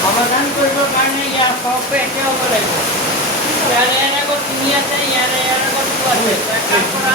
সমাধান কৰিবৰ কাৰণে ইয়াৰ সহকে একে হ'ব লাগিব। ইয়াৰে আগত তুমি আছে, ইয়াৰে আগত তো আছে, কাম কৰা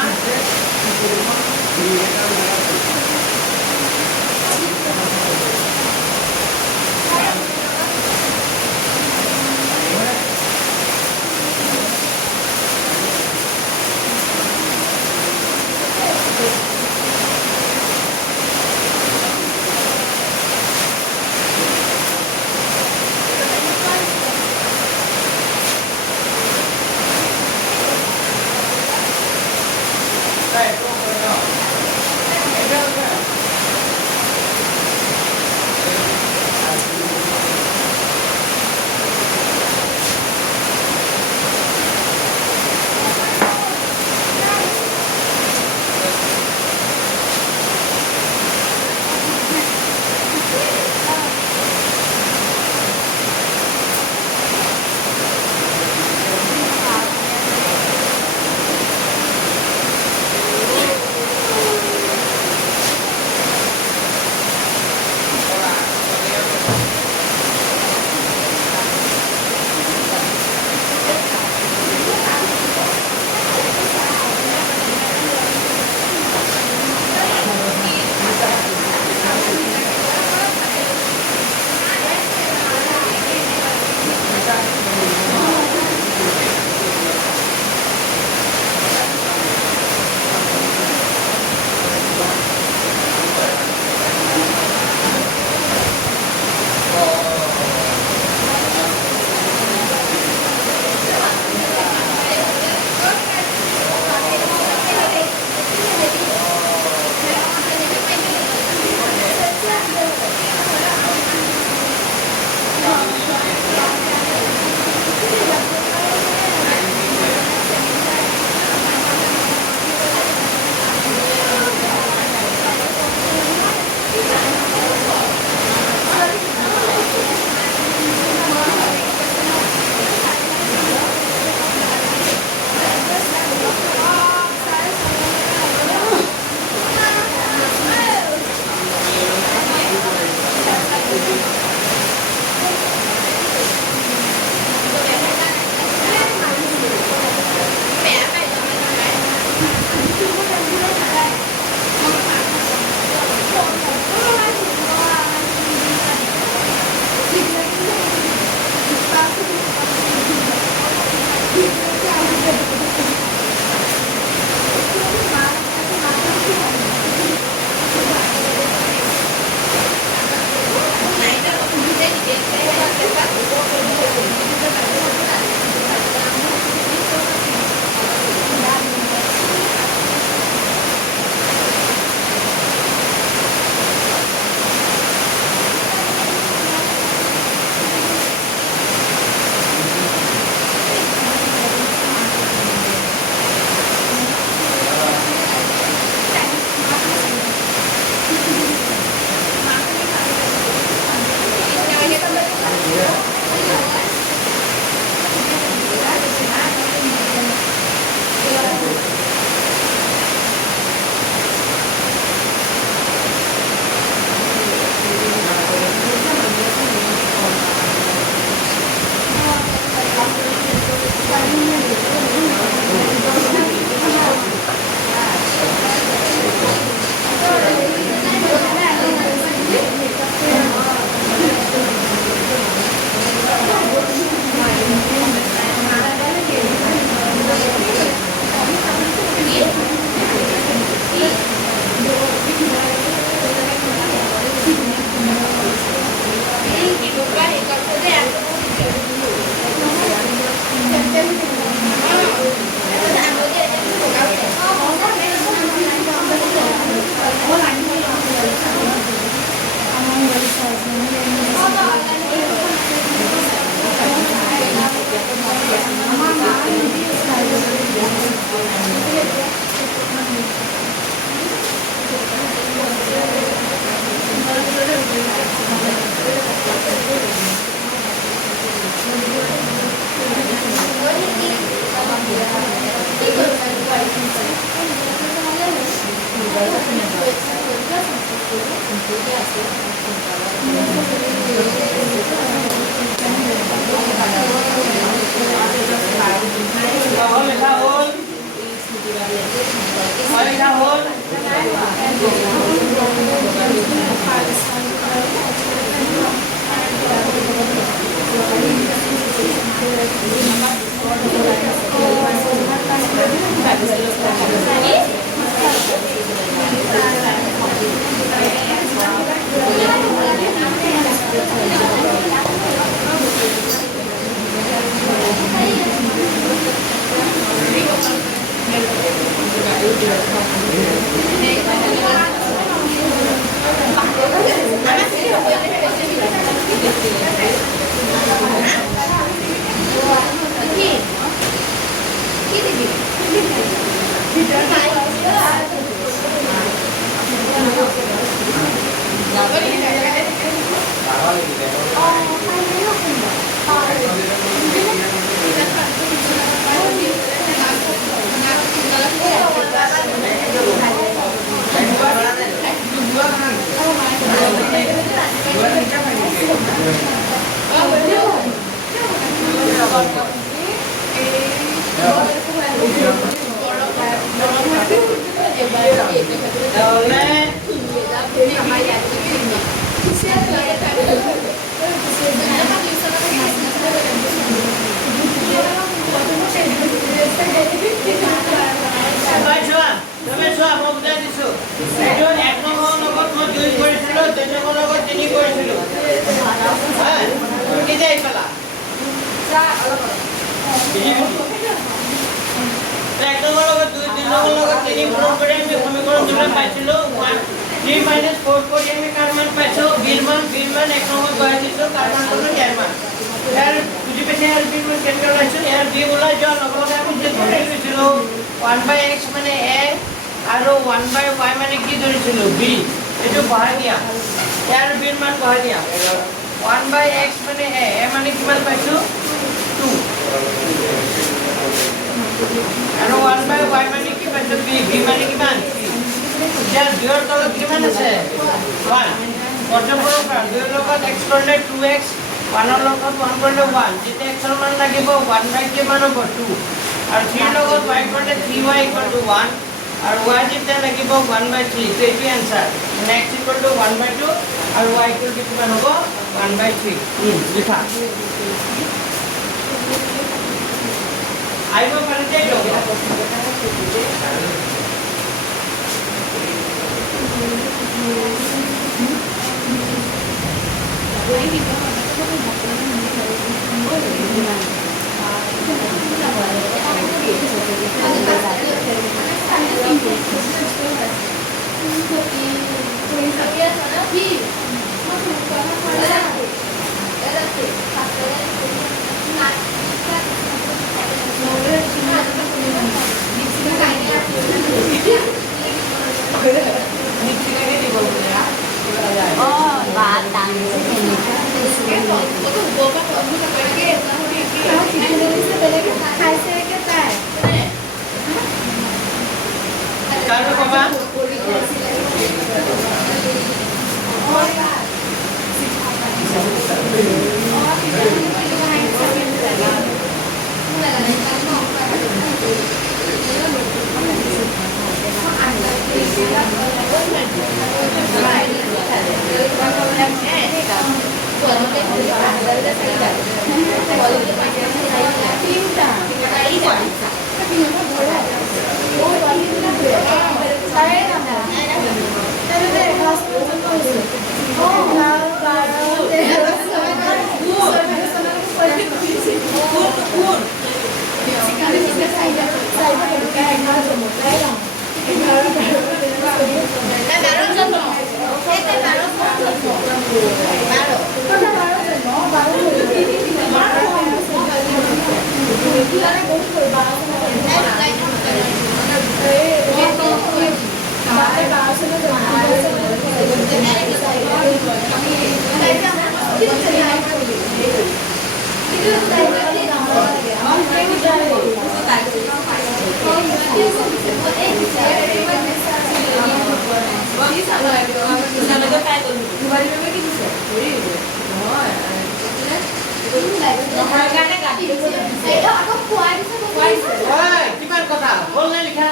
কিমান কথা হ'ল নে লিখা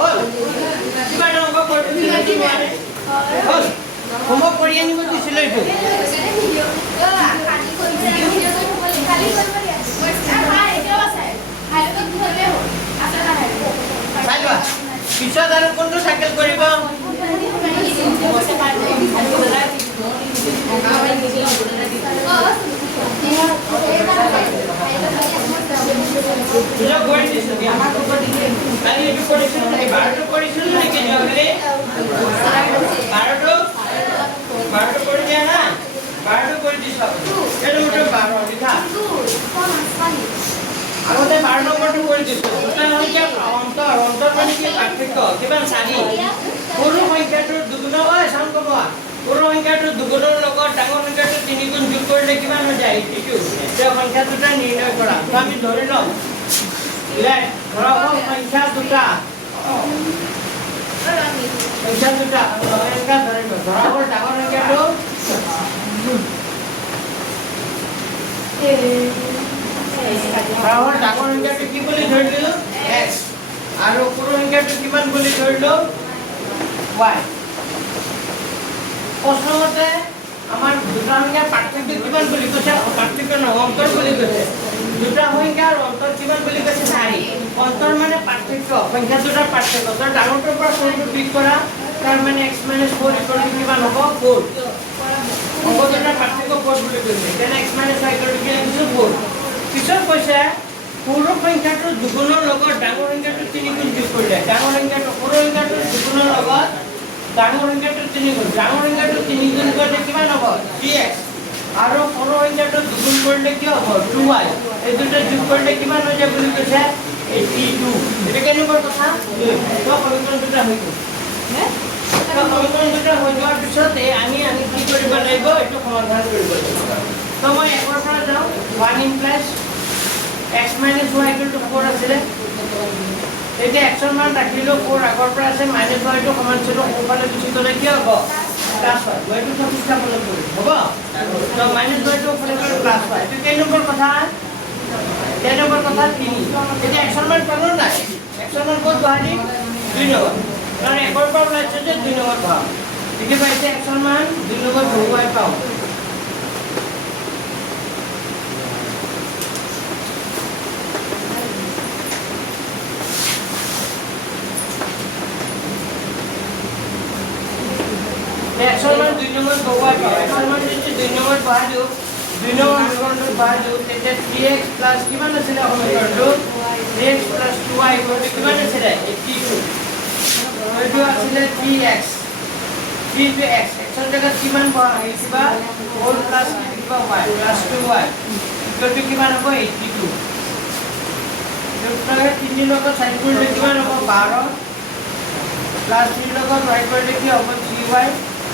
হ'ল কিমান অংক হ'ল হোমৱৰ্ক কৰি আনিব দিছিলোঁ এইটো চাই লোৱা পিছত আৰু কোনটো চাইকেল কৰিব আগতে 12 নম্বৰটো কৰি দিছো দুটা সংখ্যা অন্তৰ অন্তৰ মানে কি পাৰ্থক্য কিমান চাৰি সৰু সংখ্যাটোৰ দুগুণ হয় চাউন ক'ব সৰু সংখ্যাটোৰ দুগুণৰ লগত ডাঙৰ সংখ্যাটোৰ তিনি গুণ যোগ কৰিলে কিমান হৈ যায় এইটো এই সংখ্যা দুটা নিৰ্ণয় কৰা তো আমি ধৰি লম ধৰা হওক সংখ্যা দুটা এনেকা ধৰিব ধৰা হ'ল ডাঙৰ সংখ্যাটো ডাঙৰ সংখ্যাটো কি বুলি ধৰিলো x আৰু সৰু সংখ্যাটো কিমান বুলি ধৰিলো y প্ৰশ্নমতে আমাৰ দুটা সংখ্যাৰ পাৰ্থক্য কিমান বুলি কৈছে পাৰ্থক্য নহয় অন্তৰ বুলি কৈছে দুটা সংখ্যাৰ অন্তৰ কিমান বুলি কৈছে 4 অন্তৰ মানে পাৰ্থক্য সংখ্যা দুটাৰ পাৰ্থক্য তাৰ ডাঙৰটোৰ পৰা সৰুটো বিয়োগ কৰা তাৰ মানে x - 4 কিমান হ'ব 4 অংক দুটাৰ পাৰ্থক্য 4 বুলি কৈছে তেনে x - y কি লিখিছো 4 পিছত কৈছে সৰু সংখ্যাটোৰ দুগুণৰ লগত ডাঙৰ সংখ্যাটোৰ তিনি গুণ যোগ কৰিলে ডাঙৰ সংখ্যাটো সৰু সংখ্যাটোৰ দুগুণৰ লগত ডাঙৰ সংখ্যাটোৰ তিনি গুণ ডাঙৰ সংখ্যাটোৰ তিনি গুণ কৰিলে কিমান হ'ব 3x আৰু সৰু সংখ্যাটোৰ দুগুণ কৰিলে কি হ'ব 2y এই দুটা যোগ কৰিলে কিমান হৈ যায় বুলি কৈছে 82 এটা কেনেকুৱা কথা তো সমীকৰণ দুটা হৈ গ'ল তো সমীকৰণ দুটা হৈ যোৱাৰ পিছত আমি কি কৰিব লাগিব এইটো সমাধান কৰিব লাগিব তো মই একৰ পৰা যাওঁ 1 implies x - y = 4 আছে এতিয়া x ৰ মান ৰাখিলো 4 আগৰ পৰা আছে -y টো সমান ছিল ওপৰলে গুচি গলে কি হ'ব প্লাস y y টো প্ৰতিস্থাপন কৰি হ'ব তো -y টো ওপৰলে গলে প্লাস y তো কেই নম্বৰ কথা 3 নম্বৰ কথা 3 এতিয়া x ৰ মান পালো নাই x ৰ মান ক'ত বহালি 2 নম্বৰ কাৰণ একৰ পৰা ওলাইছে যে 2 নম্বৰ পাও ঠিক পাইছে x ৰ মান 2 নম্বৰ বহুৱাই পাও एक्सरमान 2 नंबर बहुवाय पाओ एक्सरमान যদি 2 नंबर বহাই দিও 2 नंबर সমীকৰণটো বহাই দিও তেতিয়া 3x প্লাস কিমান আছিল সমীকৰণটো 3x প্লাস 2y কিমান আছিল 82 এইটো আছিল 3x 3x এক্সৰ জায়গাত কিমান বহাইছিবা 4 প্লাস কিবা y প্লাস 2y ইকুৱেল কিমান হ'ব 82 দুটাকে 3 লগত সাইড কৰিলে কিমান হ'ব 12 প্লাস 3 লগত y কৰিলে কি হ'ব 3y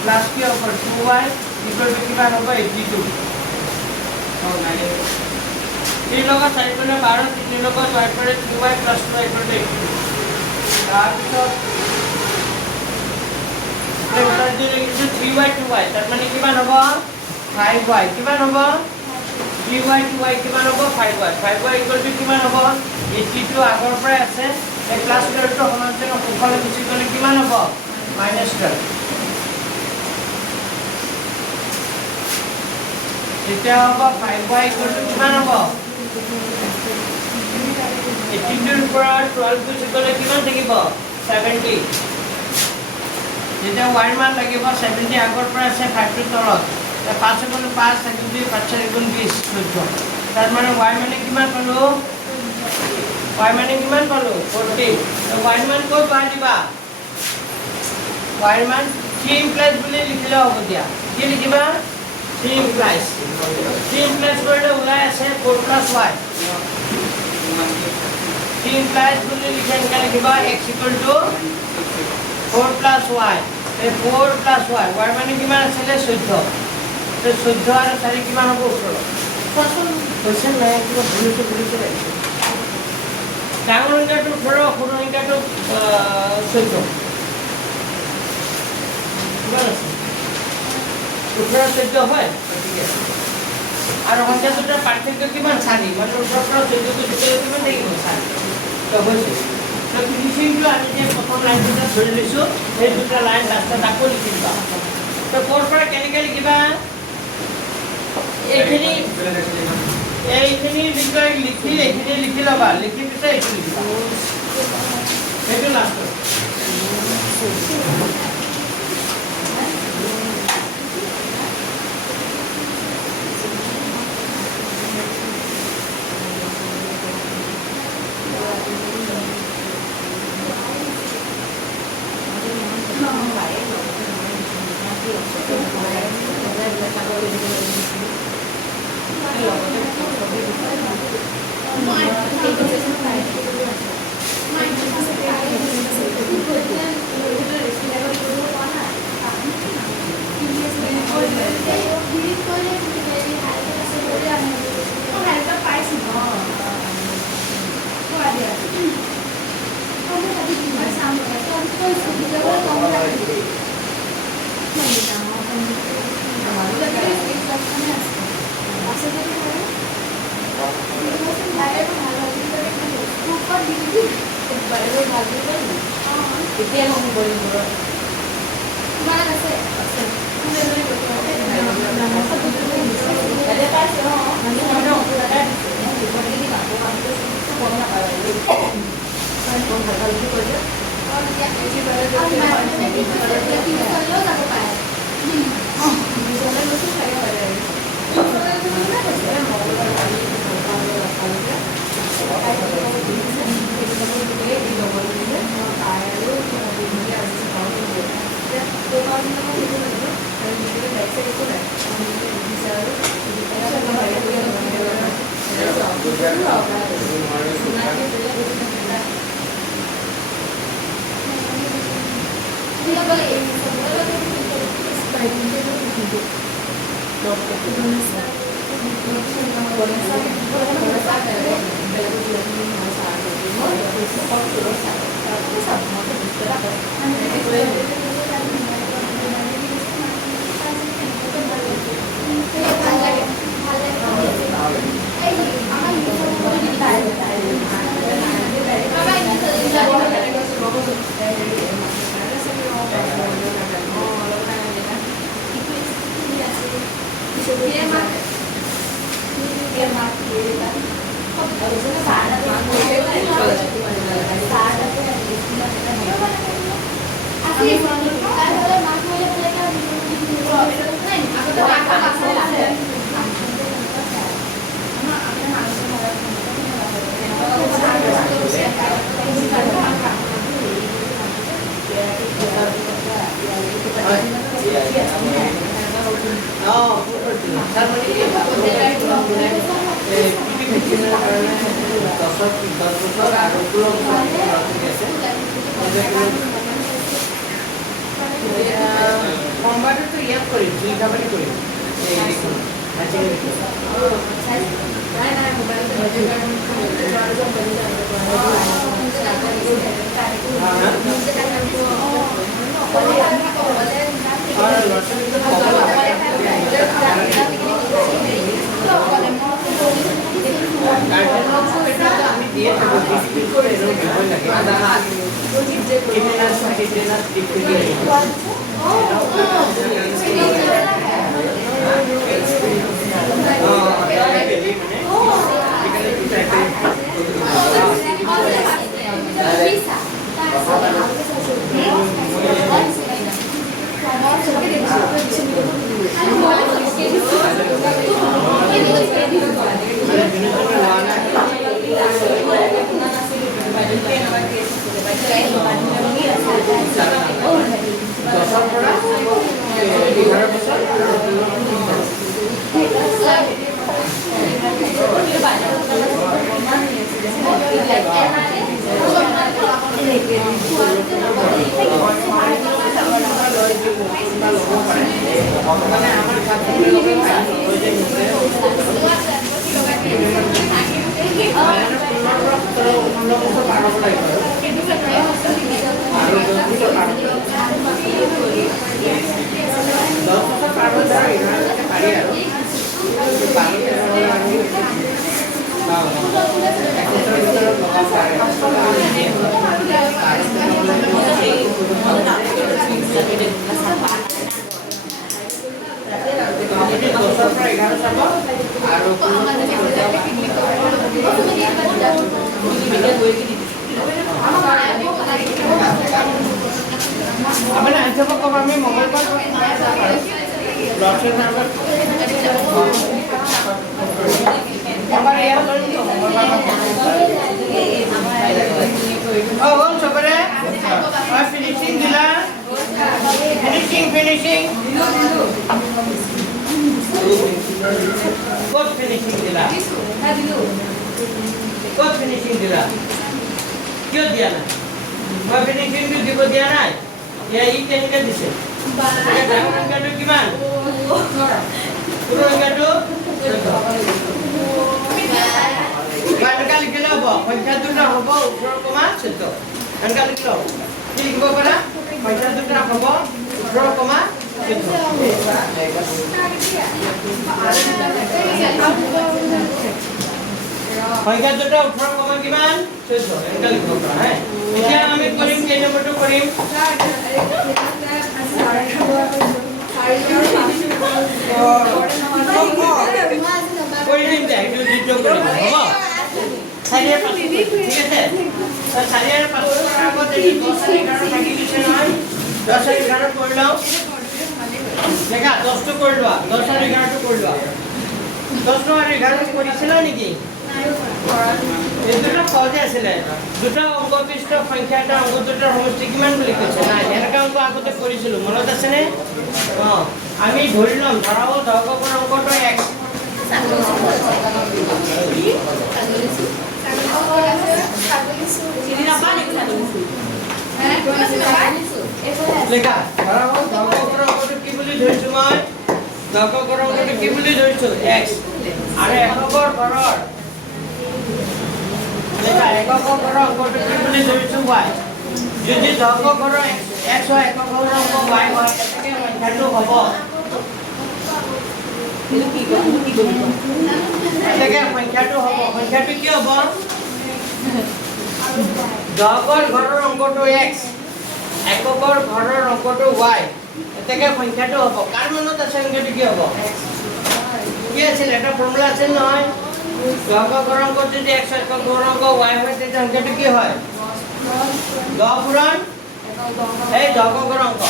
प्लस के ऊपर 2y इक्वल टू कितना होगा 82 और माइनस 3 लोग साइड में 12 3 लोग साइड पर 2y plus 2y equal to 82 तार तो प्लस जो लिखिছো 3y 2y তার মানে কিমান হবে 5y কিমান হবে 3y 2y কিমান হবে 5y 5y ইকুয়াল টু কিমান হবে 82 আগৰ পৰা আছে এই প্লাস টো সমান আছে ওপৰলে গুচি গলে কিমান হ'ব -12 এতিয়া হ'ব 5y ইকুয়াল টু কিমান হ'ব 82 ৰ পৰা 12 গুচি গলে কিমান থাকিব 70 যেতিয়া y মান লাগিব 70 আগৰ পৰা আছে 5 ৰ তলত 5 গুণ 5 70 5 গুণ 20 14 তাৰ মানে y মানে কিমান পালো y মানে কিমান পালো 40 তো y মান ক'ত পাই দিবা y মান 3 implies বুলি লিখিলে হ'ব দিয়া কি লিখিবা 3 implies কৰিলে ওলাই আছে 4 plus y 3 implies বুলি লিখে এনেকৈ লিখিবা x equal to 4 plus y এই 4 plus y y মানে কিমান আছিলে 14 তো 14 আৰু 4 কিমান হ'ব 18 কোৱেশ্চন নাই কিবা ভুলটো ডাঙৰ সংখ্যাটো 18 সৰু সংখ্যাটো 14 18 14 হয় ঠিক আছে আৰু সংখ্যা দুটাৰ পাৰ্থক্য কিমান 4 মানে 18 পৰা 14 টো ভিতৰত কিমান থাকিব 4 তো হৈছে তো ফিনিশিংটো আমি যে প্ৰথম লাইনটা ধৰি লৈছো এই দুটা লাইন লাষ্টত আকৌ লিখিবা তো ক'ৰ পৰা কেনেকৈ লিখিবা এইখিনি বিষয় লিখি ল'বা লিখি পিছত এইটো লিখিবা সেইটো লাষ্টত যাব ক'ব আমি মঙ্গলবাৰ আমাৰ ইয়াত হ'ল চবৰে ফিনিচিং দিলা ফিনিচিং ক'ত ফিনিচিং দিলা ক'ত ফিনিচিং দিলা কিয় দিয়া নাই মই ফিনিচিংটো দিব দিয়া নাই ই কেনেকৈ দিছে ডাঙৰ অংকটো কিমান সৰু অংকটো এনেকুৱা লিখিলে হ'ব সংখ্যা দুটা হ'ব 18,14 এনেকুৱা লিখিলে হ'ব কি লিখিব পাৰা সংখ্যা দুটা হ'ব 18,14 সংখ্যা দুটা 18, কিমান 14 এনেকুৱা লিখিব পাৰা হে এতিয়া আমি কৰিম কেই নম্বৰটো কৰিম কৰি দিম দে এইটো দ্বিতীয় কৰিম হ'ব 4 আৰু 5 ঠিক আছে 4 আৰু 5 কৰাৰ আগত এই 10 আৰু 11 থাকি গৈছে নহয় 10 আৰু 11 কৰি লওঁ দেখা 10 টো কৰি লোৱা 10 আৰু 11 টো কৰি লোৱা 10 আৰু 11 কৰিছিলা নেকি এইটো সহজে আছিলে দুটা অংক বিশিষ্ট সংখ্যা এটা অংক দুটাৰ সমষ্টি কিমান বুলি কৈছে নাই এনেকুৱা অংক আগতে কৰিছিলোঁ মনত আছেনে আমি ধৰি ল'ম ধৰা হ'ল দশকৰ অংকটো x লেখা ধৰা হ'ল দশকৰ অংকটো কি বুলি ধৰিছোঁ মই দশকৰ অংকটো কি বুলি ধৰিছোঁ x আৰু এককৰ ঘৰৰ এককৰ ঘৰৰ অংকটো কি বুলি ধৰিছোঁ y যদি দশকৰ ঘৰৰ x হয় এককৰ ঘৰৰ অংক y হয় এটাকে সংখ্যাটো হ'ব এটাকে সংখ্যাটো হ'ব সংখ্যাটো কি হ'ব দশকৰ ঘৰৰ অংকটো x এককৰ ঘৰৰ অংকটো y এটাকে সংখ্যাটো হ'ব কাৰ মনত আছে সংখ্যাটো কি হ'ব কি আছিল এটা ফৰ্মুলা আছিল নহয় দশকৰ ঘৰৰ অংক যদি x একৰ ঘৰৰ অংক y হয় তেতিয়া সংখ্যাটো কি হয় 10 পূৰণ এই দশকৰ ঘৰৰ অংক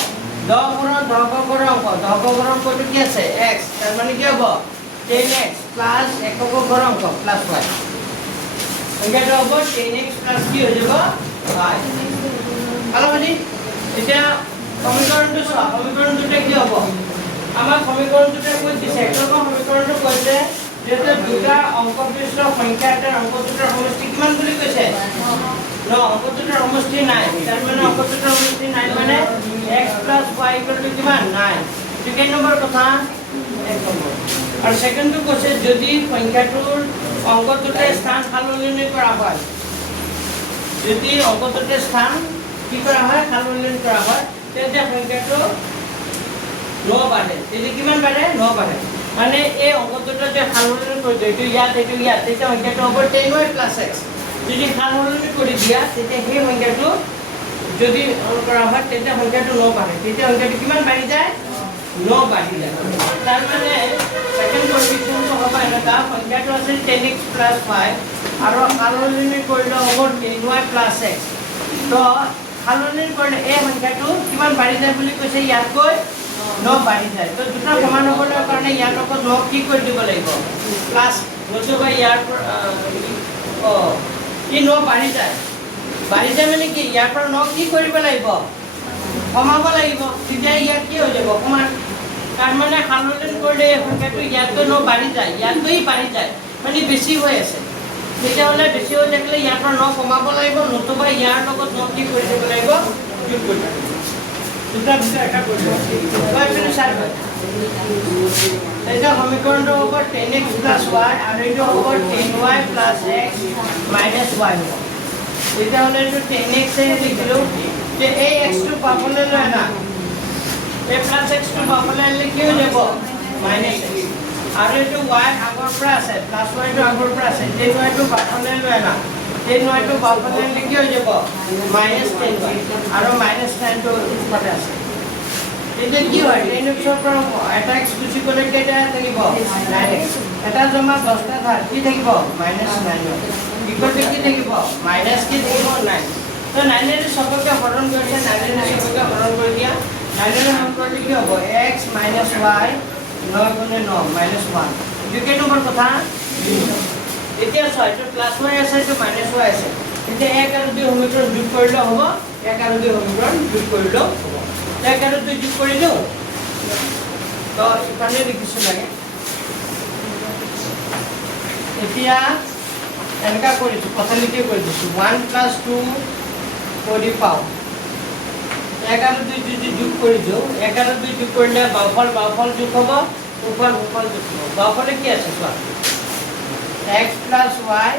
10 পূৰণ দশকৰ ঘৰৰ অংক দশকৰ ঘৰৰ অংকটো কি আছে x তাৰ মানে কি হ'ব 10x প্লাস এককৰ ঘৰৰ অংক প্লাস y সংখ্যাটো হ'ব 10x প্লাস কি হৈ যাব y আলামাদি এতিয়া সমীকৰণটো চোৱা সমীকৰণটোতে কি হ'ব আমাৰ সমীকৰণটোতে কৈ দিছে এককৰ সমীকৰণটো কৈছে যে দুটা অংক বিশিষ্ট সংখ্যা এটাৰ অংক দুটাৰ সমষ্টি কিমান বুলি কৈছে ন অংক দুটাৰ সমষ্টি নাই তাৰ মানে অংক দুটাৰ সমষ্টি নাই মানে x plus y equal to কিমান নাই সেকেন্ড নম্বৰ কথা এক নম্বৰ আৰু সেকেন্ডটো কৈছে যদি সংখ্যাটোৰ অংক দুটাৰ স্থান সলনি কৰা হয় যদি অংক দুটাৰ স্থান কি কৰা হয় সলনি কৰা হয় তেতিয়া সংখ্যাটো 9 বাঢ়ে তেতিয়া কিমান বাঢ়ে 9 বাঢ়ে মানে এই অংক দুটা যে সলনি কৰি দিও এইটো ইয়াত তেতিয়া সংখ্যাটো হ'ব 10y plus x যদি সলনি কৰি দিয়া তেতিয়া সেই সংখ্যাটো যদি কৰা হয় তেতিয়া সংখ্যাটো 9 বাঢ়ে তেতিয়া সংখ্যাটো কিমান বাঢ়ি যায় 9 বাঢ়ি যায় তাৰ মানে সেকেন্ড কন্ডিশনটো হ'ব এনেকা সংখ্যাটো আছে 10x plus y আৰু সলনি কৰিলে হ'ব 10y plus x তো সলনি কৰিলে এই সংখ্যাটো কিমান বাঢ়ি যায় বুলি কৈছে ইয়াতকৈ 9 বাঢ়ি যায় তো দুটা সমান হ'বৰ কাৰণে ইয়াৰ লগত 9 কি কৰি দিব লাগিব প্লাস নতুবা ইয়াৰ ই 9 বাঢ়ি যায় মানে কি ইয়াৰ পৰা 9 কি কৰিব লাগিব কমাব লাগিব তেতিয়া ইয়াত কি হৈ যাব সমান তাৰ মানে সলনি কৰিলে এই সংখ্যাটো ইয়াতকৈ 9 বাঢ়ি যায় ইয়াতকৈ বাঢ়ি যায় মানে বেছি হৈ আছে তেতিয়াহ'লে বেছি হৈ থাকিলে ইয়াৰ পৰা 9 কমাব লাগিব নতুবা ইয়াৰ লগত 9 কি কৰি দিব লাগিব যোগ কৰিব লাগিব দুটা ভিতৰত এটা কৰিব হয় মানে চাৰ হয় এটা সমীকৰণটো হ'ব 10x plus y আৰু এইটো হ'ব 10y plus x minus y হ'ব তেতিয়াহ'লে এইটো 10x লিখিলোঁ যে এই x টো পাবলৈ লৈ না এই প্লাস x টো পাবলৈ লৈ কি হৈ যাব minus x আৰু এইটো y আগৰ পৰা আছে প্লাস y টো আগৰ পৰা আছে 10y টো পাবলৈ লৈ না 10y টো পাবলৈ লৈ কি হৈ যাব minus 10y আৰু minus 9 টো ওপৰতে আছে এটা কি হয় 10x ৰ পৰা এটা x গুচি গ'লে কেইটা থাকিব 9x এটা জমা 10টা ধাৰ কি থাকিব -9 ইকুৱেল টু কি থাকিব মাইনাস কি থাকিব 9 তো 9 এৰ সবকে হৰণ কৰিছে 9 এৰ সবকে হৰণ কৰি দিয়া 9 নম্বৰটো কি হ'ব x - y 9 গুণে 9 -1 এইটো কেই নম্বৰ কথা এতিয়া চোৱা এইটো প্লাছ y আছে এইটো মাইনাছ y আছে এতিয়া 1 আৰু 2 সমীকৰণ যোগ কৰিলে হ'ব 1 আৰু 2 সমীকৰণ যোগ কৰিলেও হ'ব 1 আৰু 2 যোগ কৰিলেও তো ইফালে লিখিছোঁ লাগে এতিয়া এনেকা কৰিছোঁ কথালিকে কৰি দিছোঁ 1 + 2 কৰি পাওঁ 1 আৰু 2 যোগ কৰি দিওঁ 1 আৰু 2 যোগ কৰিলে বাওঁফাল যোগ হ'ব সোঁফাল যোগ হ'ব বাওঁফালে কি আছে চোৱা x + y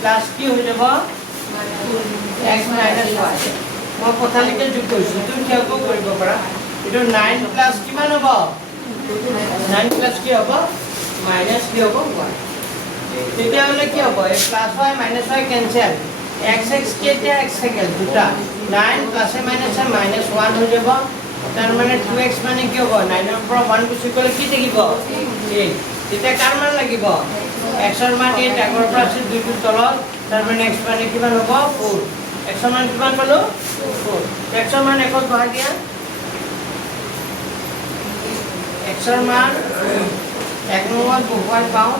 প্লাছ কি হৈ যাব x - y মই কথালিকে যোগ কৰিছোঁ তুমি কিয়কো কৰিব পাৰা এইটো 9 প্লাছ কিমান হ'ব 9 প্লাছ কি হ'ব মাইনাছ কি হ'ব y তেতিয়াহ'লে কি হ'ব এই plus y minus y cancel x কি এতিয়া x থাকিল দুটা 9 প্লাছে মাইনাছে -1 হৈ যাব তাৰ মানে 2x মানে কি হ'ব 9 ৰ পৰা 1 গুচি গ'লে কি থাকিব 8 তেতিয়া কাৰ মান লাগিব x ৰ মান 8 আগৰ পৰা আছে 2 টোৰ তলত তাৰ মানে x মানে কিমান হ'ব 4 x ৰ মান কিমান পালো 4 x ৰ মান একত বহাই দিয়া x ৰ মান 1 নম্বৰত বহুৱাই পাওঁ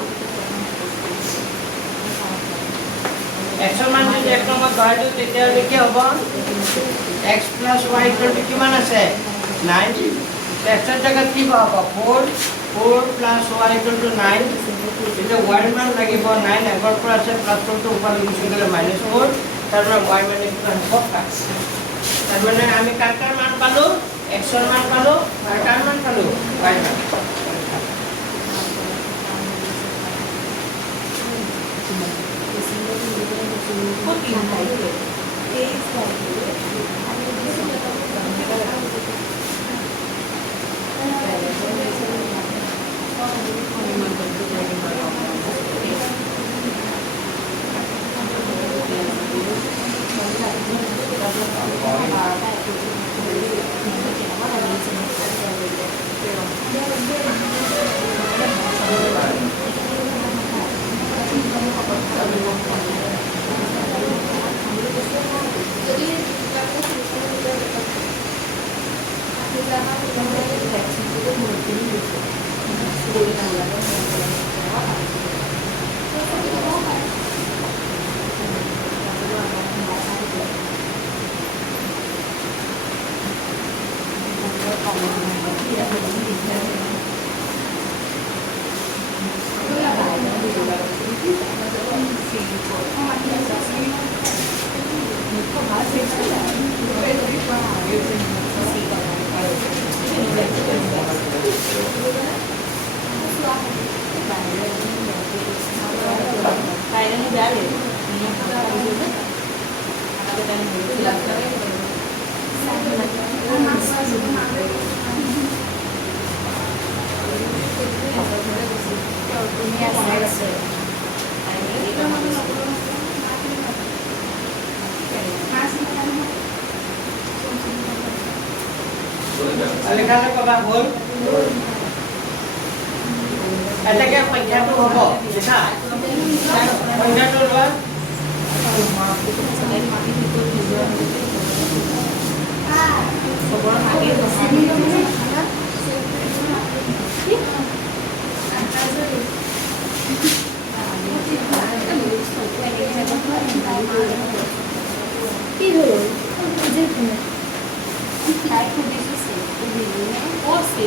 x ৰ মান যদি 1 নম্বৰত বহাই দিওঁ তেতিয়াহ'লে কি হ'ব x + y কিমান আছে 9 x ৰ জাগাত কি বহাব 4 + y = 9 এতিয়া y ৰ মান লাগিব 9 আগৰ পৰা আছে প্লাছ 4 টো ওপৰলৈ গুচি গ'লে -4 তাৰ মানে y মানে কিমান হ'ব 5 তাৰ মানে আমি কাৰ মান পালো x ৰ মান পালো আৰু কাৰ মান পালো y মান লেখালে কবা হ'ল এটাকে সংখ্যাটো হ'ব লিখা সংখ্যাটো লোৱা কি হলো যে তাই খুব বেশি ও সে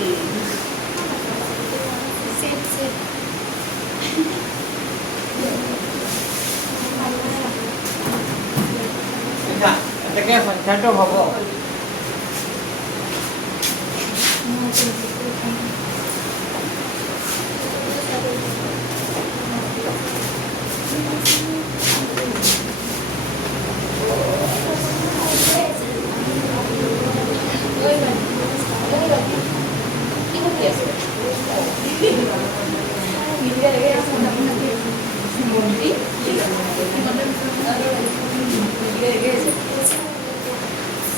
এটাকে সংখ্যাটো হ'ব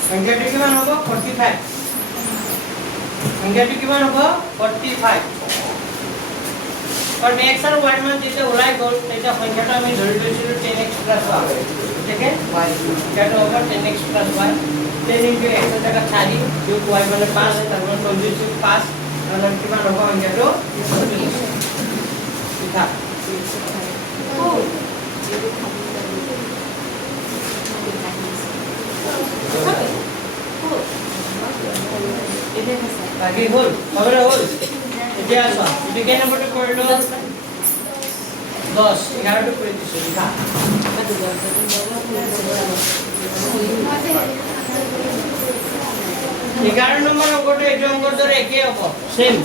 সংখ্যাটো কিমান হ'ব 45 সংখ্যাটো কিমান হ'ব 45 কাৰণ x আৰু y মান যেতিয়া ওলাই গ'ল তেতিয়া সংখ্যাটো আমি ধৰি লৈছিলোঁ 10x + y ঠিক আছে y সংখ্যাটো হ'ব 10x + y 10 into x এর জায়গা 4 যোগ y মানে 5 তারপর 20 যোগ 5 তাহলে কিমান হ'ব সংখ্যাটো লিখা বাকি হল খবরে হল এতিয়া আসো এটা কেন নম্বরটা করলো 10 11টা করে দিছো লিখা 11 নম্বর অঙ্কটা এই অঙ্কর ধরে একই হবে সেম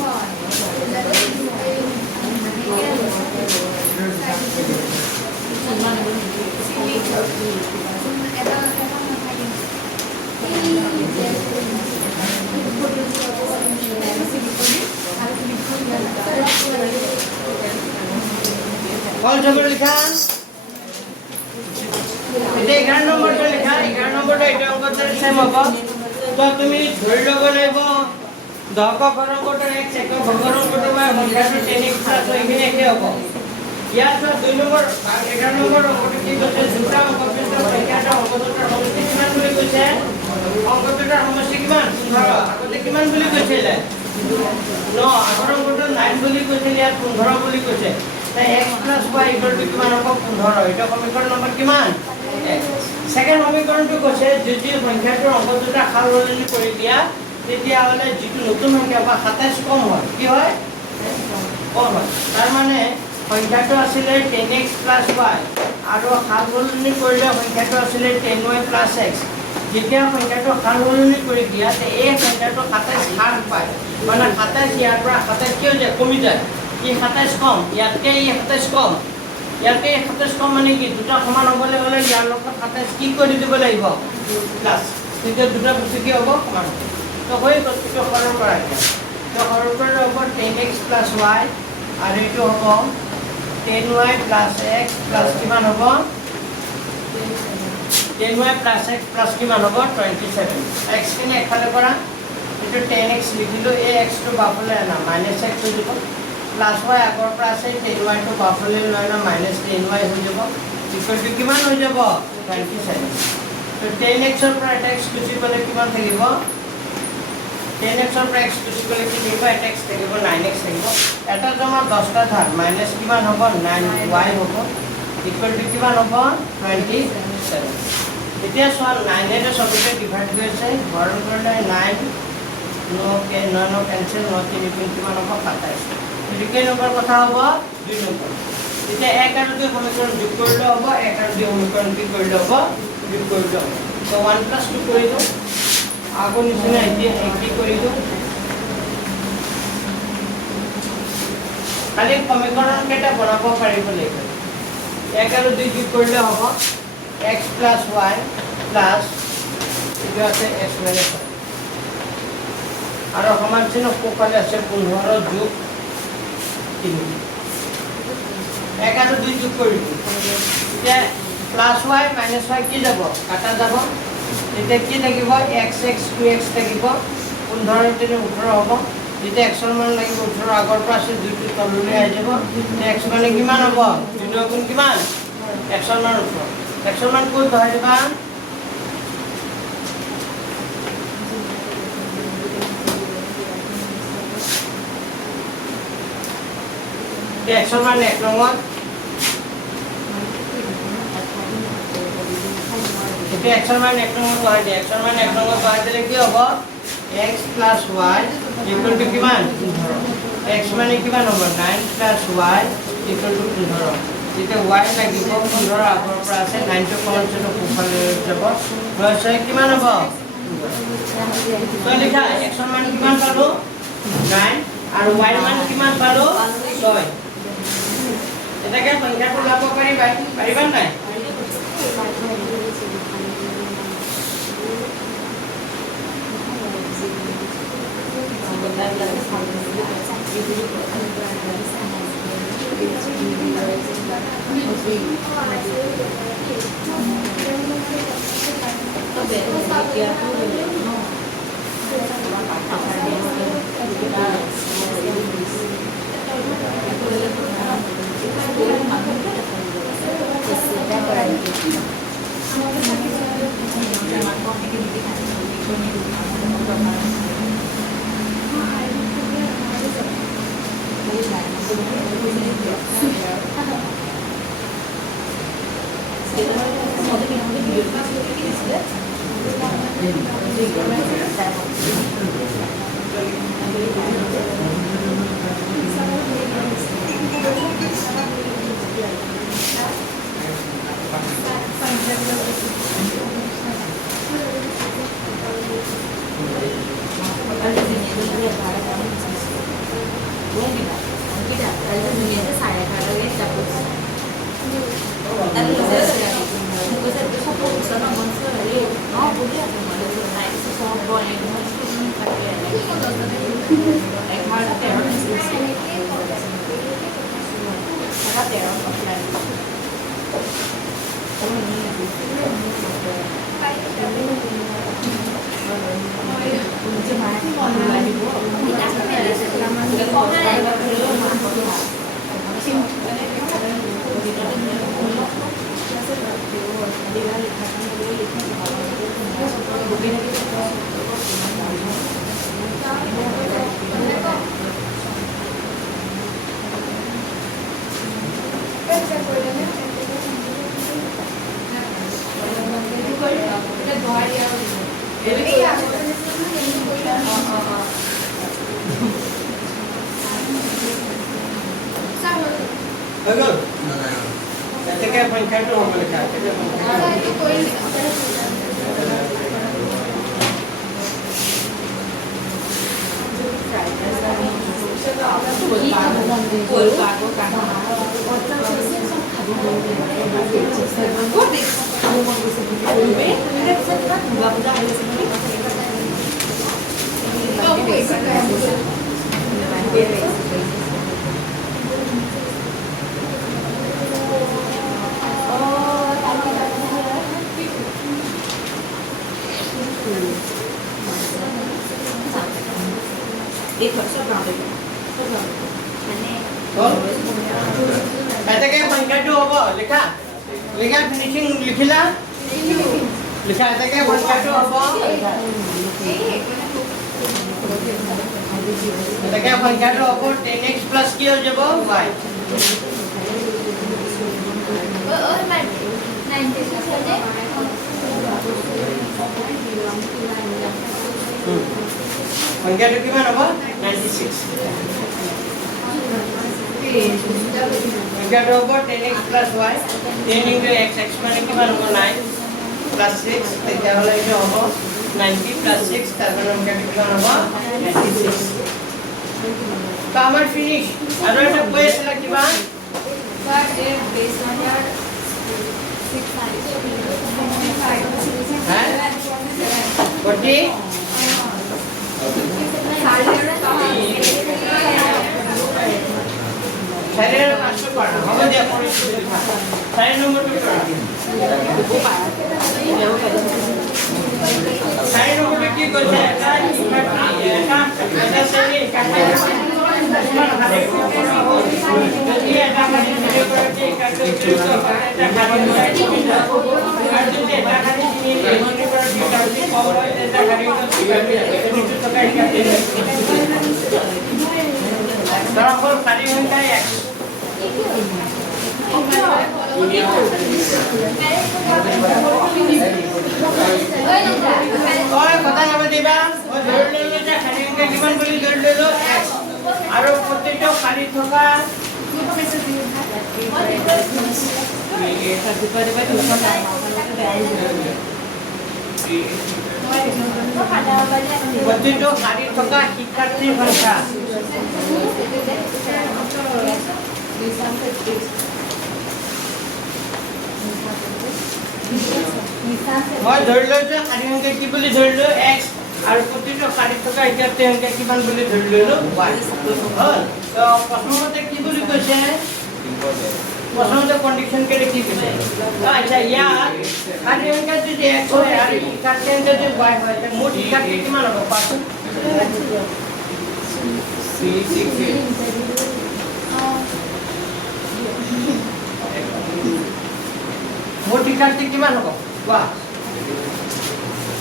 कौन सा लिखा এটা 11 নম্বরটা লেখা 11 নম্বরটা এটা অঙ্কটা সেম হবে তো তুমি ধরে লব লাগিব 10 ক অঙ্কটা x এক ভগ্নাংশ অঙ্কটা বা সংখ্যাটো 10x প্লাস এখানে একে হবে ইয়াত 2 নম্বর 11 নম্বর অঙ্কটা কি বলছে দুটা অঙ্ক বিশিষ্ট সংখ্যাটা অঙ্কটার সমষ্টি কিমান বলি কৈছে অঙ্কটার সমষ্টি কিমান 15 আগতে কিমান বলি কৈছিল ন আগৰ অঙ্কটো 9 বলি কৈছিল ইয়াত 15 বলি কৈছে তাই x y কিমান হ'ব 15 এটা সমীকৰণ নম্বৰ কিমান সেকেন্ড সমীকৰণটো কৈছে যদি সংখ্যাটোৰ অংক দুটা খাল সলনি কৰি দিয়া তেতিয়া হলে যেটো নতুন সংখ্যা বা 27 কম হয় কি হয় কম হয় তাৰ মানে সংখ্যাটো আছিল 10x y আৰু খাল সলনি কৰিলে সংখ্যাটো আছিল 10y x যেতিয়া সংখ্যাটো খাল সলনি কৰি দিয়া তে এই সংখ্যাটো 27 হাৰ পায় মানে 27 ইয়াৰ পৰা 27 কি হৈ যায় কমি যায় ই 27 কম ইয়াতকে ই 27 কম ইয়াতে 27 কম মানে কি দুটা সমান হ'বলৈ হলে ইয়াৰ লগত 27 কি কৰি দিব লাগিব প্লাস তেতিয়া দুটা বস্তু কি হ'ব সমান তো হৈ বস্তুটো সৰল কৰা তো সৰল কৰাৰ হ'ব 10x y আৰু এইটো হ'ব 10y x প্লাস কিমান হ'ব 10y x প্লাস কিমান হ'ব 27 x কিনে এফালে কৰা এইটো 10x লিখিলো এই x টো বাফলে না -x হৈ যাব প্লাস y আগৰ পৰা আছে 10y টো বাফলে লৈ না -10y হৈ যাব ইকুৱেল টু কিমান হৈ যাব 27 তো 10x ৰ পৰা x গুচি গলে কিমান থাকিব 10x ৰ পৰা x গুচি গলে কি থাকিব x থাকিব 9x থাকিব এটা জমা 10 টা ধাৰ মাইনাস কিমান হ'ব 9y হ'ব ইকুৱেল টু কিমান হ'ব 27 এতিয়া সল 9 এৰ সবকে ডিভাইড কৰিছে হৰণ কৰিলে 9 নো কেনসেল নো 3 কিমান হ'ব 27 এদিকে নম্বৰ কথা হ'ব 2 নম্বৰ এতিয়া 1 আৰু 2 সমীকৰণ যোগ কৰিলে হ'ব 1 আৰু 2 সমীকৰণ কি কৰিলে হ'ব যোগ কৰিলে হ'ব তো 1 + 2 কৰি দিও আগো নিচিনা এতিয়া কি কৰি দিও খালি সমীকৰণ কেটা বনাব পাৰিব লাগিব 1 আৰু 2 যোগ কৰিলে হ'ব x + y প্লাস এটা আছে x - y আৰু সমান চিহ্ন কোফালে আছে 15 যোগ 3 1 আৰু 2 যোগ কৰিম এতিয়া +y - y কি যাব কাটা যাব এতিয়া কি থাকিব x 2x থাকিব 15 তে 18 হ'ব এতিয়া x ৰ মান লাগিব 18 আগৰ পৰা আছে 2 টো তললৈ আহি যাব x মানে কিমান হ'ব 2 গুণ কিমান x ৰ মান 18 x ৰ মান ক'ত ধৰাই দিবা x ৰ মান 1 নম্বৰ এতিয়া x ৰ মান 1 নম্বৰ ধৰাই দিয়া x ৰ মান 1 নম্বৰ ধৰাই দিলে কি হ'ব x + y ইকুৱেল টু কিমান 15 x মানে কিমান হ'ব 9 + y ইকুৱেল টু 15 যেতিয়া y লাগিব 15 আগৰ পৰা আছে 9 টো কমন চিহ্ন কোফালে যাব হয় কিমান হ'ব তো লিখা x ৰ মান কিমান পালো 9 আৰু y ৰ মান কিমান পালো 6 এটাকে সংখ্যাটো লাভ পাৰিবা নাই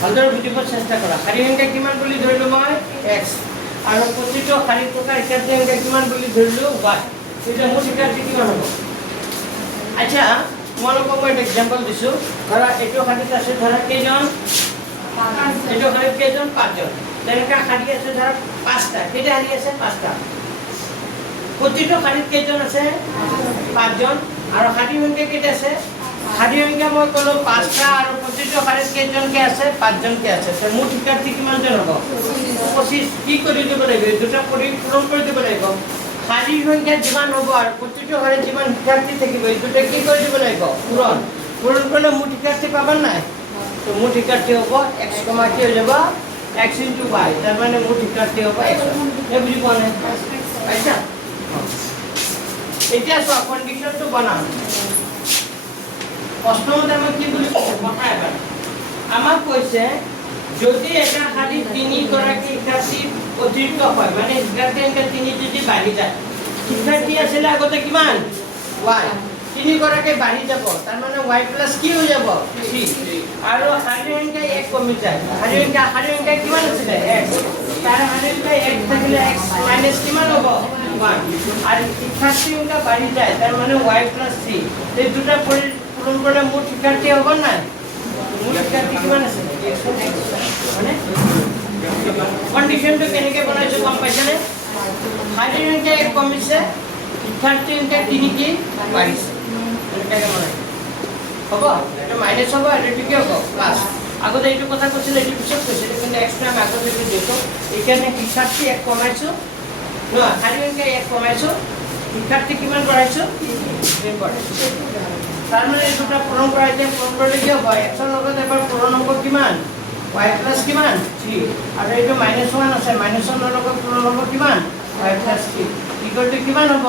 ভালদৰে বুজিব চেষ্টা কৰা শাৰী সংখ্যা কিমান বুলি ধৰিলোঁ মই x আৰু প্ৰতিটো শাৰী থকা শিক্ষাৰ্থী সংখ্যা কিমান বুলি ধৰিলোঁ y এতিয়া মোৰ শিক্ষাৰ্থী কিমান হ'ব আচ্ছা তোমালোকক মই এটা এক্সাম্পল দিছোঁ ধৰা এইটো শাৰীত আছে ধৰা কেইজন এইটো শাৰীত কেইজন পাঁচজন তেনেকুৱা শাৰী আছে ধৰা পাঁচটা কেইটা শাৰী আছে পাঁচটা প্ৰতিটো শাৰীত কেইজন আছে পাঁচজন আৰু শাৰী সংখ্যা কেইটা আছে শাৰী সংখ্যা মই ক'লো পাঁচটা আৰু প্ৰতিটো শাৰীত কেইজনকে আছে পাঁচজনকে আছে তো মোৰ শিক্ষাৰ্থী কিমানজন হ'ব 25 কি কৰি দিব লাগিব দুটা পূৰণ কৰি দিব লাগিব শাৰী সংখ্যা যিমান হ'ব আৰু প্ৰতিটো শাৰীত যিমান শিক্ষাৰ্থী থাকিব এই দুটা কি কৰি দিব লাগিব পূৰণ কৰিলে মোৰ শিক্ষাৰ্থী পাবা নাই তো মোৰ শিক্ষাৰ্থী হ'ব x কি হৈ যাব x * y তাৰ মানে মোৰ শিক্ষাৰ্থী হ'ব x এই বুজি পোৱা নাই পাইছা এতিয়া চোৱা কণ্ডিশ্যনটো বনাম প্ৰশ্নমতে আমাক কি বুলি কৈছে কথা এবাৰ আমাক কৈছে যদি এটা শাৰীত 3 গৰাকী শিক্ষাৰ্থী অতিৰিক্ত হয় মানে শিক্ষাৰ্থী সংখ্যা 3 যদি বাঢ়ি যায় শিক্ষাৰ্থী আছিল আগতে কিমান y 3 গৰাকী বাঢ়ি যাব তাৰ মানে y প্লাস কি হৈ যাব 3 আৰু শাৰী সংখ্যা 1 কমি যায় শাৰী সংখ্যা কিমান আছিল x তাৰ শাৰী সংখ্যা 1 থাকিলে x মাইনাস কিমান হ'ব 1 আৰু শিক্ষাৰ্থী সংখ্যা বাঢ়ি যায় তাৰ মানে y প্লাস 3 এই দুটা পূৰণ কৰিলে মোৰ শিক্ষাৰ্থী হ'ব নাই মোৰ শিক্ষাৰ্থী কিমান আছে মানে কণ্ডিশ্যনটো কেনেকৈ বনাইছোঁ গম পাইছানে শাৰী সংখ্যা 1 কমিছে শিক্ষাৰ্থী সংখ্যা 3 কি বাঢ়িছে এনেকৈ বনাই হ'ব এটা মাইনাস হ'ব আৰু এইটো কি হ'ব প্লাস আগতে এইটো কথা কৈছিলে এইটো পিছত কৈছিলে কিন্তু এক্সট্ৰা আমি আগতে এইটো দিছোঁ এইকাৰণে শিক্ষাৰ্থী 1 কমাইছোঁ নহয় শাৰী সংখ্যা 1 কমাইছোঁ শিক্ষাৰ্থী কিমান বঢ়াইছোঁ 3 বঢ়াইছোঁ তাৰ মানে এই দুটা পূৰণ কৰা এতিয়া পূৰণ কৰিলে কি হ'ব x ৰ লগত এবাৰ পূৰণ হ'ব কিমান y প্লাস কিমান 3 আৰু এইটো -1 আছে -1 ৰ লগত পূৰণ হ'ব কিমান y প্লাস 3 ইকুৱেল টু কিমান হ'ব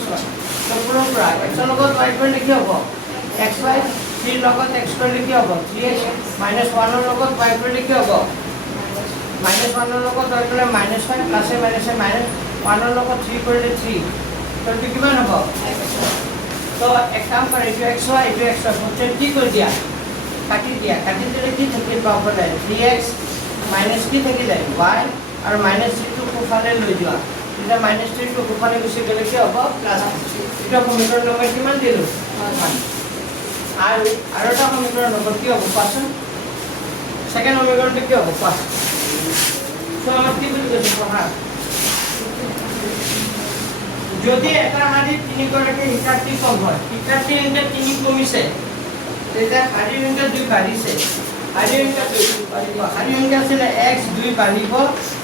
xy তো পূৰণ কৰা x ৰ লগত y কৰিলে কি হ'ব xy 3 ৰ লগত x কৰিলে কি হ'ব 3x -1 ৰ লগত y কৰিলে কি হ'ব -1 ৰ লগত y কৰিলে -5 প্লাসে মাইনাসে -1 ৰ লগত 3 কৰিলে 3 তো কিমান হ'ব तो एक काम कर इटू x y फंक्शन की कर दिया काटी दिले की थकिल पावर 3x माइनस की थकिल y और -3 को फाले লৈ যোৱা এটা -3 को फाले গুছি গলে কি হ'ব প্লাস এটা সমীকরণ নম্বৰ কিমান দিলো আৰু এটা সমীকৰণ নম্বৰ কি হ'ব পাছন সেকেন্ড সমীকৰণটো কি হ'ব পাছ সো আমাৰ কি বুলি কৈছে পঢ়া যদি এটা শাৰীত 3 গৰাকী শিক্ষাৰ্থী কম হয় শিক্ষাৰ্থী সংখ্যা 3 কমিছে তেতিয়া শাৰী সংখ্যা 2 বাঢ়িছে শাৰী সংখ্যা 2 বাঢ়িব শাৰী সংখ্যা আছিল x 2 বাঢ়িব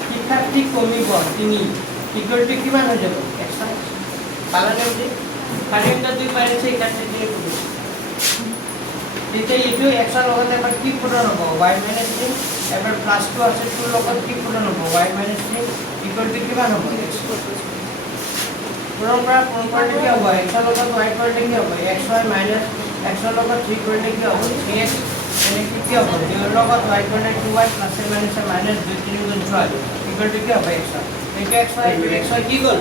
শিক্ষাৰ্থী কমিব 3 ইকুৱেল টু কিমান হৈ যাব x পালানে বুজি শাৰী সংখ্যা 2 বাঢ়িছে শিক্ষাৰ্থী 3 কমিছে তেতিয়া এইটো x ৰ লগত এবাৰ কি পূৰণ হ'ব y - 3 এবাৰ প্লাস 2 আছে 2 ৰ লগত কি পূৰণ হ'ব y - 3 ইকুৱেল টু কিমান হ'ব x পূৰণ কৰিলে কি হ'ব x ৰ লগত y কৰিলে কি হ'ব xy মাইনাস x ৰ লগত 3 কৰিলে কি হ'ব 3x এনেকৈ কি হ'ব 2 ৰ লগত y কৰিলে 2y প্লাসে মাইনাসে মাইনাস 2 3 গুণ 6 ইকুৱেল টু কি হ'ব x এইটো xy কি গ'ল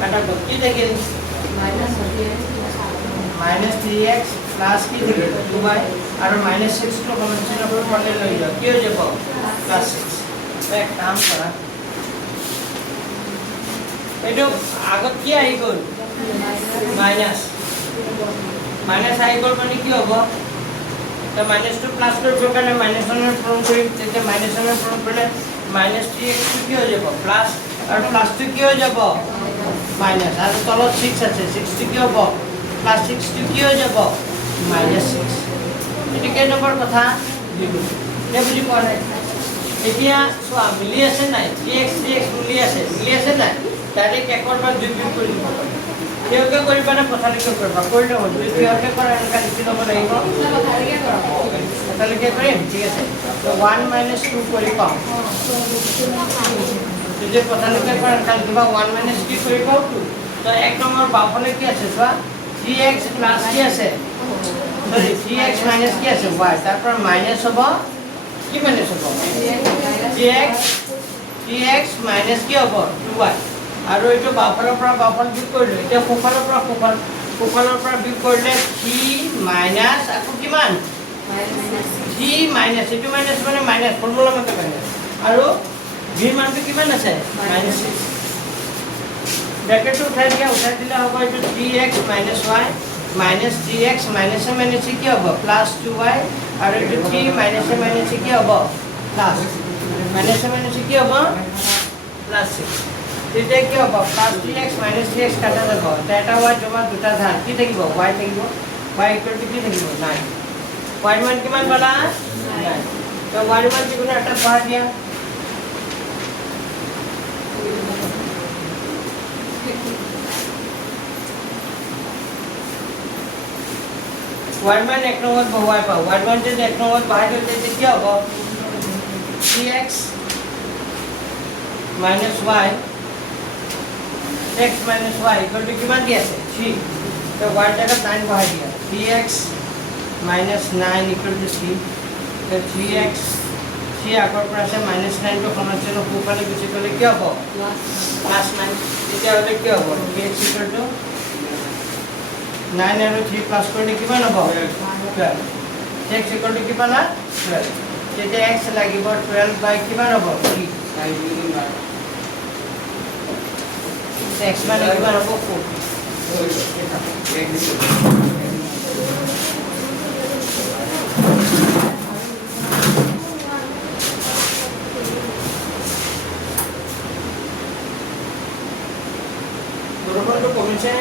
কাটা গ'ল কি থাকিল -3x প্লাস কি থাকিল 2y আৰু -6 টো কমন হ'ব পড়লে লৈ যাও কি হৈ যাব +6 এক কাম কৰা এইটো আগত কি আহি গ'ল মাইনাস আহি গ'ল মানে কি হ'ব তো মাইনাসটো প্লাস কৰিবৰ কাৰণে -1 পূৰণ কৰিম তেতিয়া -1 পূৰণ কৰিলে -3x কি হৈ যাব প্লাস আৰু প্লাসটো কি হৈ যাব মাইনাস আৰু তলত 6 আছে 6 টো কি হ'ব প্লাস 6 টো কি হৈ যাব -6 এটো কেই নম্বৰ কথা নে বুজি পোৱা নাই এতিয়া চোৱা মিলি আছে নাই 3x মিলি আছে নাই ডাইৰেক্ট একবাৰ বা দুই বিয়োগ কৰি দিব পাৰি কেউকে কৰিবা না পথালিকে কৰিবা কৰিলে হ'ল দুই কেউকে কৰা এনেকা লিখি ল'ব লাগিব পথালিকে কৰিম ঠিক আছে তো 1 - 2 কৰি পাম যদি পথালিকে কৰা কাল কিবা 1 - 2 কৰি পাও তো এক নম্বৰ বাওফালে কি আছে চোৱা 3x প্লাস কি আছে সরি 3x মাইনাস কি আছে y তারপর মাইনাস হ'ব কি মাইনাস হ'ব 3x মাইনাস কি হ'ব 2y আৰু এইটো বাওফালৰ পৰা বাওফাল বিয়োগ কৰিলো এতিয়া সোঁফালৰ পৰা বিয়োগ কৰিলে 3 মাইনাস আকৌ কিমান G minus এইটো মাইনাস মানে মাইনাস ফৰ্মুলা মতে মাইনাস আৰু v মানটো কিমান আছে -6 ব্র্যাকেট উঠাই দিলে হ'ব এইটো 3x - y minus 3x minus a minus c কি হ'ব plus 2y আৰু এইটো 3 minus a minus c কি হ'ব plus minus a minus c কি হ'ব plus 6 তেতিয়া কি হ'ব plus 3x minus 3x কাটা যাব এটা y জমা দুটা ধাৰ কি থাকিব y থাকিব y equal to কি থাকিব 9 y মান কিমান পালা 9 তো y মান যিকোনো এটা বহাই দিয়া y মান এক নম্বৰত বহুৱাই পাওঁ y মান যদি এক নম্বৰত বহাই দিওঁ তেতিয়া হ'ব 3x minus y x minus y equal to কিমান দি আছে 3 তো y জায়গাত 9 বহাই দিয়া 3x minus 9 equal to 3 তো 3x 3 আগৰ পৰা আছে -9 টো সমান্তৰাল সোঁফালে গুচি গ'লে কি হ'ব +9 তেতিয়া হ'লে কি হ'ব 3x equal to 9 আৰু 3 প্লাস কৰিলে কিমান হ'ব 12 x equal to কিমান 12 তেতিয়া x লাগিব 12 বাই কিমান হ'ব 3 x মানে কিমান হ'ব 4 বৰষুণটো কমিছে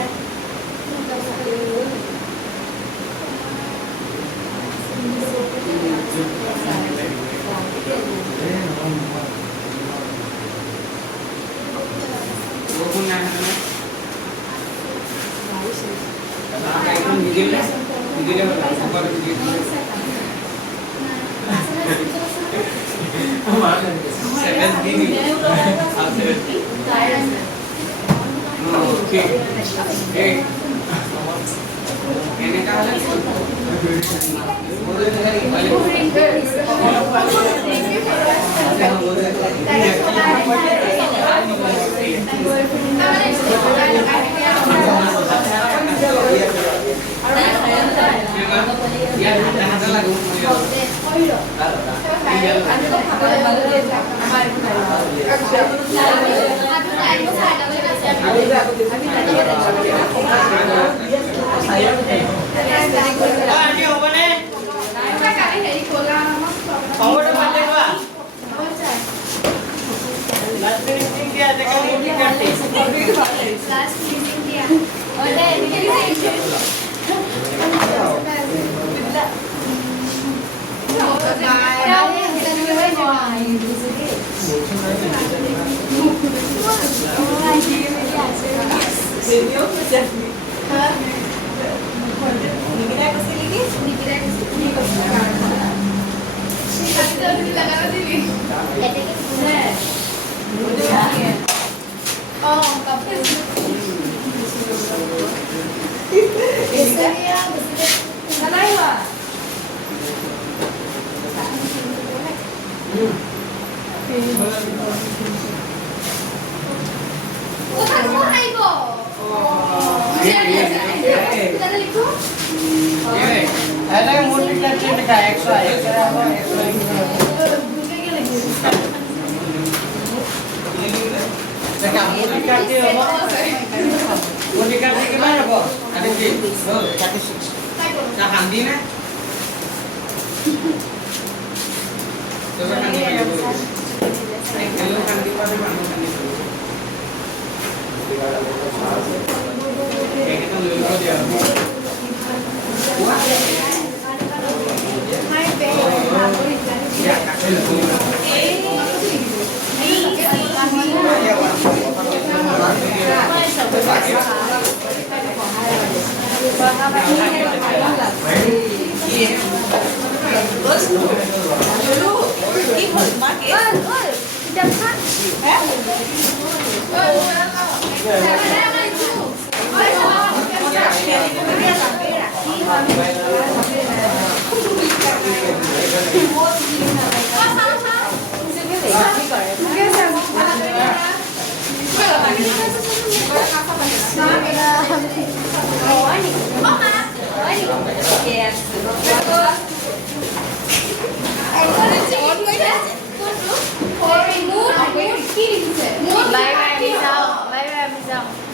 লিখিছে? বাই বাই আমি যাওঁ।